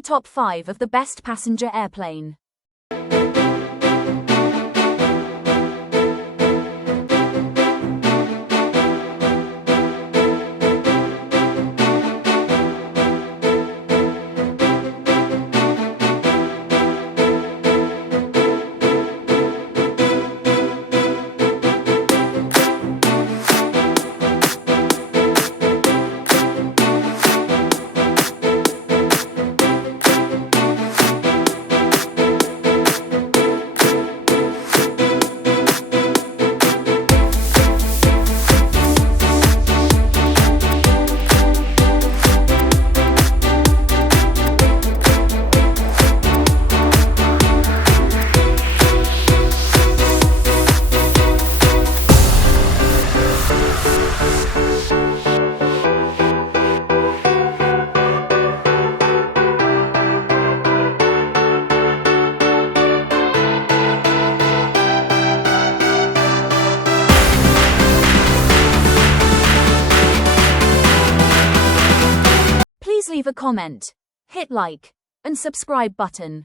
a top 5 of the best passenger airplane. Please leave a comment, hit like, and subscribe button.